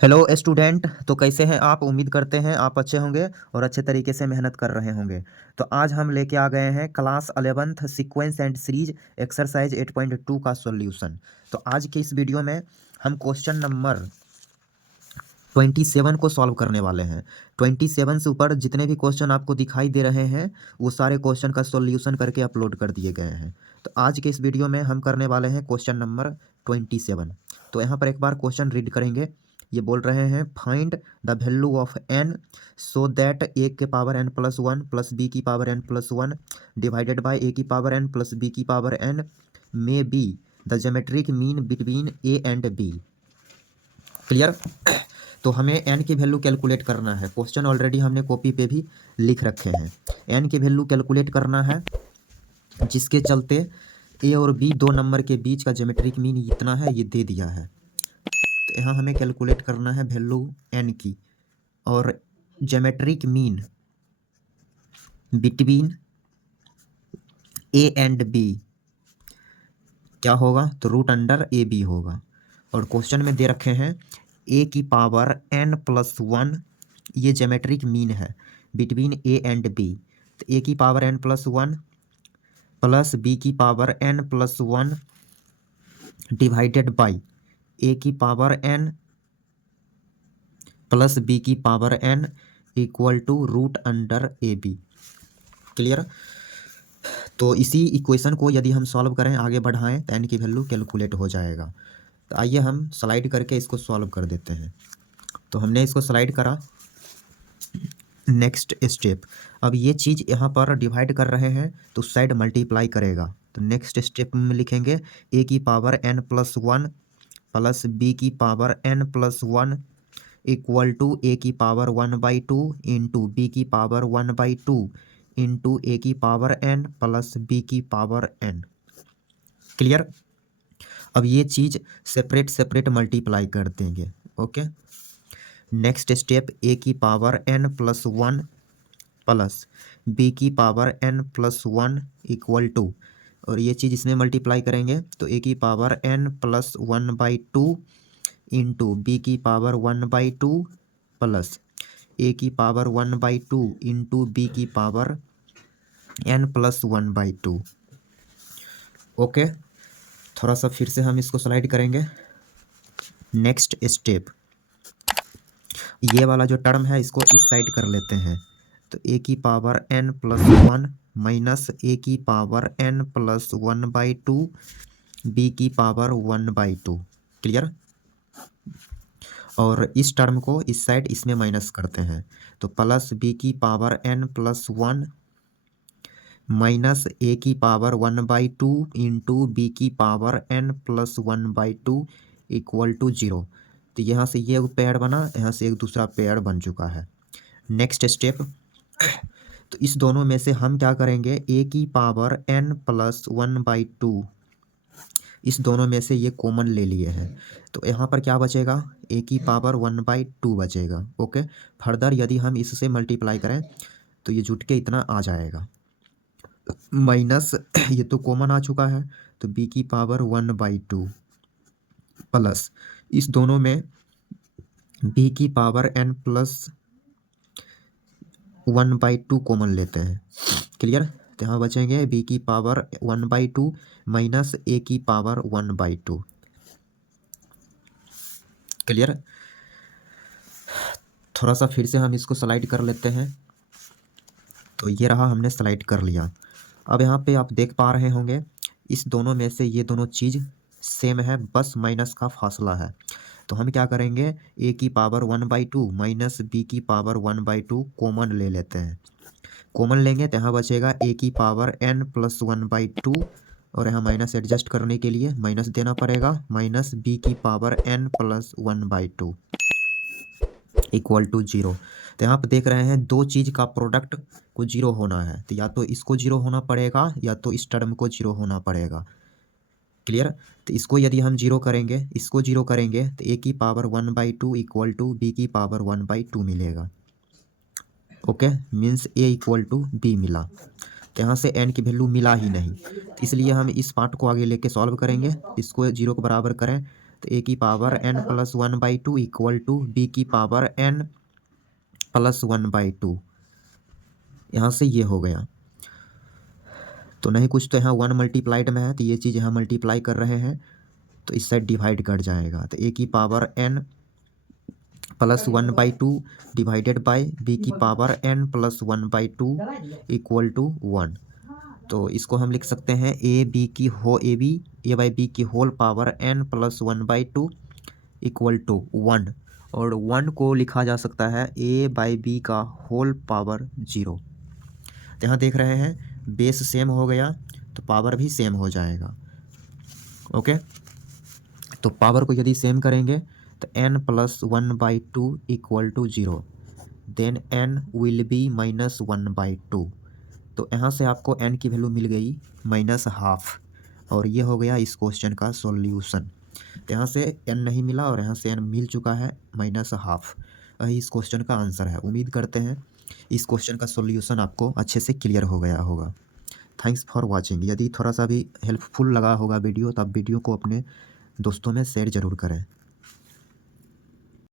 Hello student. तो कैसे हैं आप? उम्मीद करते हैं आप अच्छे होंगे और अच्छे तरीके से मेहनत कर रहे होंगे। तो आज हम लेके आ गए हैं class 11th sequence and series exercise 8.2 का सॉल्यूशन। तो आज के इस वीडियो में हम क्वेश्चन नंबर 27 को सॉल्व करने वाले हैं। 27 से ऊपर जितने भी क्वेश्चन आपको दिखाई दे रहे हैं वो सारे क्वेश्चन का सॉल्यूशन करके अपलोड कर दिए गए हैं। तो आज के इस वीडियो में हम करने वाले हैं क्वेश्चन नंबर 27। तो यहाँ पर एक बार क्वेश्चन रीड करेंगे। ये बोल रहे हैं find the value of n so that a के power n plus 1 plus b की power n plus 1 divided by a की पावर n प्लस b की power n may be the geometric mean between a and b। Clear? तो हमें n की value calculate करना है। Question already हमने copy पे भी लिख रखे हैं। n की वैल्यू कैलकुलेट करना है, जिसके चलते a और b दो नंबर के बीच का ज्योमेट्रिक मीन इतना है, ये दे दिया है। तो यहाँ हमें कैलकुलेट करना है वैल्यू n की, और geometric mean between a and b क्या होगा? तो रूट अंडर ए बी होगा। और क्वेश्चन में दे रखे हैं a की पावर n प्लस 1, ये ज्योमेट्रिक मीन है बिटवीन a एंड b। तो a की power n plus 1 plus b की power n plus 1 divided by a की पावर n प्लस b की power n equal to root under A B. Clear? तो इसी equation को यदि हम सॉल्व करें, आगे बढ़ाएं, तो n की वैल्यू कैलकुलेट हो जाएगा। तो आइए हम स्लाइड करके इसको सॉल्व कर देते हैं। तो हमने इसको स्लाइड करा। नेक्स्ट स्टेप, अब ये चीज़ यहाँ पर डिवाइड कर रहे हैं तो उस साइड मल्टीप्लाई करेगा। तो नेक्स्ट स्टेप में लिखेंगे a की power n plus 1 plus b की power n plus 1 equal to a की पावर 1/2 इंटू b की पावर 1/2 इंटू a की पावर n प्लस b की पावर n। क्लियर? अब ये चीज़ सेपरेट सेपरेट मल्टीप्लाई कर देंगे। ओके। नेक्स्ट स्टेप, a की power n plus 1 plus b की power n plus 1 equal to, और ये चीज़ इसमें मल्टीप्लाई करेंगे तो a की power n plus 1/2 into B की पावर 1/2 प्लस a की पावर 1/2 इंटू बी की पावर n प्लस 1/2। ओके। थोड़ा सा फिर से हम इसको स्लाइड करेंगे। नेक्स्ट स्टेप, ये वाला जो टर्म है इसको इस साइड कर लेते हैं। तो a की power n plus 1 minus a की पावर n प्लस 1/2 b की पावर 1/2। क्लियर? और इस टर्म को इस साइड इसमें माइनस करते हैं। तो प्लस b की power n plus 1 minus a की पावर 1/2 इंटू बी की power n plus 1/2 equal to 0। तो यहाँ से ये एक पेयर बना, यहाँ से एक दूसरा पेयर बन चुका है। नेक्स्ट स्टेप, तो इस दोनों में से हम क्या करेंगे, a की पावर n प्लस 1/2, इस दोनों में से ये कॉमन ले लिए हैं। तो यहाँ पर क्या बचेगा? a की पावर 1/2 बचेगा। ओके। फर्दर यदि हम इससे मल्टीप्लाई करें तो ये जुट के इतना आ जाएगा, माइनस ये तो कॉमन आ चुका है, तो b की पावर 1/2 प्लस इस दोनों में b की पावर n प्लस 1/2 कॉमन लेते हैं। क्लियर? तो यहाँ बचेंगे b की पावर 1/2 माइनस a की पावर 1/2। क्लियर? थोड़ा सा फिर से हम इसको स्लाइड कर लेते हैं। तो ये रहा, हमने स्लाइड कर लिया। अब यहाँ पे आप देख पा रहे होंगे इस दोनों में से ये दोनों चीज़ सेम है, बस माइनस का फासला है। तो हम क्या करेंगे, a की पावर 1/2 माइनस b की पावर 1/2 कॉमन ले लेते हैं। कॉमन लेंगे तो यहाँ बचेगा a की पावर n प्लस 1/2, और यहाँ माइनस एडजस्ट करने के लिए माइनस देना पड़ेगा, माइनस b की power n plus 1/2 equal to 0। तो यहाँ पर देख रहे हैं दो चीज़ का प्रोडक्ट को 0 होना है, तो या तो इसको 0 होना पड़ेगा या तो इस टर्म को 0 होना पड़ेगा। क्लियर? तो इसको यदि हम 0 करेंगे, इसको 0 करेंगे तो a की पावर 1/2 इक्वल टू b की पावर 1/2 मिलेगा। Okay, means a equal to b मिला। तो यहाँ से n की वैल्यू मिला ही नहीं, तो इसलिए हम इस पार्ट को आगे लेके सॉल्व करेंगे। इसको 0 के बराबर करें तो ए की power n plus 1/2 equal to B की पावर n प्लस 1/2। यहाँ से ये हो गया, तो नहीं कुछ तो यहाँ 1 मल्टीप्लाइड में है, तो ये चीज़ यहाँ मल्टीप्लाई कर रहे हैं तो इस साइड डिवाइड कट जाएगा। तो ए की power n plus 1/2 divided by b की power n plus 1/2 equal to 1। तो इसको हम लिख सकते हैं ए बाई बी की whole power n plus 1/2 equal to 1, और 1 को लिखा जा सकता है ए बाई बी का होल पावर 0। तो यहाँ देख रहे हैं बेस सेम हो गया तो पावर भी सेम हो जाएगा। ओके, तो पावर को यदि सेम करेंगे तो n plus 1/2 equal to 0, then n will be minus 1/2। तो यहाँ से आपको n की वैल्यू मिल गई -½ और ये हो गया इस क्वेश्चन का सॉल्यूशन। तो यहाँ से n नहीं मिला और यहाँ से n मिल चुका है -½ यही इस क्वेश्चन का आंसर है। उम्मीद करते हैं इस क्वेश्चन का सॉल्यूशन आपको अच्छे से क्लियर हो गया होगा। Thanks for watching. यदि थोड़ा सा भी हेल्पफुल लगा होगा वीडियो तो आप वीडियो को अपने दोस्तों में शेयर ज़रूर करें।